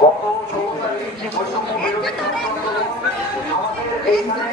গত ষোলো তারিখ যে আমাদের এইখানে